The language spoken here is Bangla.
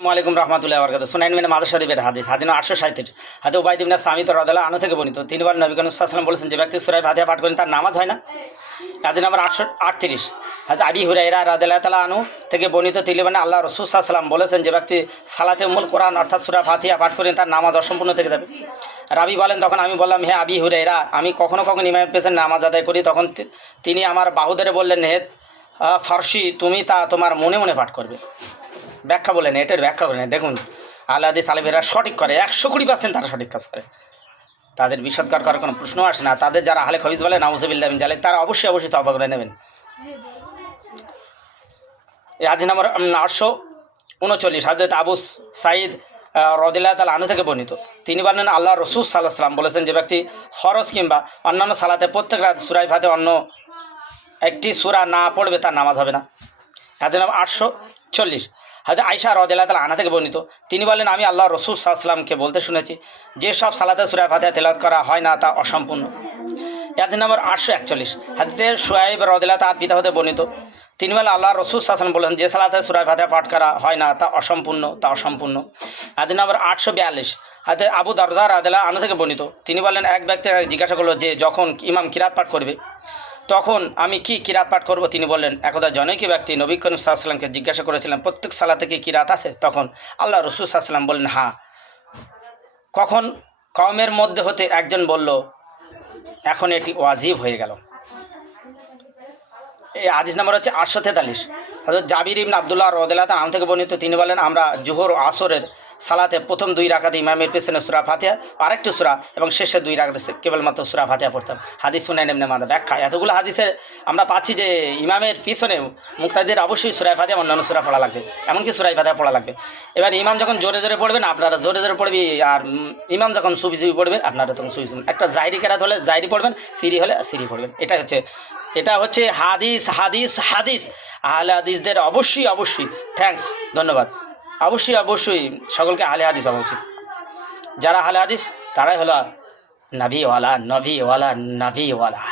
আসসালামাইকুম রহমতুল্লাহ বরকাত সুনাইন মিনে মাদার শরীফের হাদিস হাদিন আটশো সাঁত্রিশ হাতে উবাইদিন সামিত রদালা আনো থেকে বর্ণিত। তিনবার নবী কানুসাল্লাম বলেছেন যে ব্যক্তি সুরাই ভাদিয়া পাঠ করেন, তার নামাজ হয় না। হাদিন নাম্বার আটশো আটত্রিশ। হাতে আবি হুরাইরা রাদিল্লাহ তালা আনু থেকে বর্ণিত তিলিবানে আল্লাহ রসুসাল্লাম বলেছেন যে ব্যক্তি সালাতে মুল কোরআন, অর্থাৎ সুরা ফাতিহা পাঠ করেন, তার নামাজ অসম্পূর্ণ থেকে যাবে। রাবি বলেন, তখন আমি বললাম, হে আবি হুরাইরা আমি কখনো কখনো ইমামের পেছনে নামাজ আদায় করি। তখন তিনি আমার বাহুদারে বললেন, হে ফার্সি, তুমি তা তোমার মনে মনে পাঠ করবে। ব্যাখ্যা বলেন এটার ব্যাখ্যা করেন দেখুন আল্লাদি সালেবেরা সঠিক করে, একশো কুড়ি পার্সেন্ট তারা সঠিক কাজ করে। তাদের বিশদকার করার কোনো প্রশ্ন আসে না। তাদের যারা আহলে খবিজ বলে, নাউজবিল্লাহ জালে তারা অবশ্যই অবশ্যই তবা করে নেবেন। আজ নম্বর আটশো উনচল্লিশ। হাজরত আবু সাইদ রদিল্লাহ তাল আনু থেকে বর্ণিত। তিনি বলেন আল্লাহ রসুল সাল্লাহ সাল্লাম বলেছেন যে, ব্যক্তি ফরজ কিংবা অন্যান্য সালাতে প্রত্যেক রাত সুরাই ফাতে অন্য একটি সুরা না পড়বে, তার নামাজ হবে না। হাতে নাম আটশো চল্লিশ। হাতে আয়সা রদিল্লাহ তালা আনা থেকে বর্ণিত। তিনি বলেন, আমি আল্লাহ রসুল সাল্লামকে বলতে শুনেছি, যে সব সালাতে সুরা ফাতে তেলাত করা হয় না, তা অসম্পূর্ণ। ইয়াদ নম্বর আটশো একচল্লিশ। হাতে সোয়াইব রদিল্লাহ তার পিতা হতে বর্ণিত। তিনি বলে আল্লাহ রসুল শাসন বলেন, যে সালাতে সুরাই ফাতে পাঠ করা হয় না, তা অসম্পূর্ণ তা অসম্পূর্ণ। হাতে নম্বর আটশো বিয়াল্লিশ। হাতে আবু দরদার আদেলা আনু থেকে বর্ণিত। তিনি বলেন, এক ব্যক্তি জিজ্ঞাসা করল যে, যখন ইমাম কিরাত পাঠ করবে তখন আমি কি কিরাত পাঠ করব? তিনি বললেন, একদা জনৈক ব্যক্তি নবী করিম সাল্লামকে জিজ্ঞাসা করেছিলেন, প্রত্যেক সালাতে কি কিরাত আছে? তখন আল্লাহ রসুল সাল্লাম বললেন হ্যাঁ কখন? কমের মধ্যে হতে একজন বলল, এখন এটি ওয়াজিব হয়ে গেল। এই আদিস নাম্বার হচ্ছে আটশো তেতাল্লিশ। জাবির ইবন আবদুল্লাহ রদুল্লাহ আম থেকে বর্ণিত তিনি বলেন, আমরা জোহর আসরের সালাতে প্রথম দুই রাখাতে ইমামের পেছনে সুরা ফাতিয়া আরেকটি সুরা, এবং শেষে দুই রাখাতে কেবলমাত্র সুরা ফাতিয়া পড়তাম। হাদিস শুনে নেমনে মাদা ব্যাখ্যা। এতগুলো হাদিসের আমরা পাচ্ছি যে ইমামের পিছনে মুক্তাদের অবশ্যই সুরাই ফাতিয়া অন্যান্য সুরা পড়া লাগবে। এমনকি সুরাই ফাতিয়া পড়া লাগবে। এবার ইমাম যখন জোরে জোরে পড়বেন, আপনারা জোরে জোরে পড়বি, আর ইমাম যখন সুবি সুবি পড়বে, আপনারা তখন সুবি সুবি একটা জাহিরি কেরাত হলে জাহিরি পড়বেন, সিরি হলে সিরি পড়বেন। এটা হচ্ছে এটা হচ্ছে হাদিস হাদিস হাদিস। আহলে হাদিসদের অবশ্যই অবশ্যই থ্যাঙ্কস ধন্যবাদ। অবশ্যই অবশ্যই সকলকে আলে হাদিস হওয়া উচিত। যারা আলে হাদিস, তারাই হলো নাভিওয়ালা নভিওয়ালা নাভিওয়ালা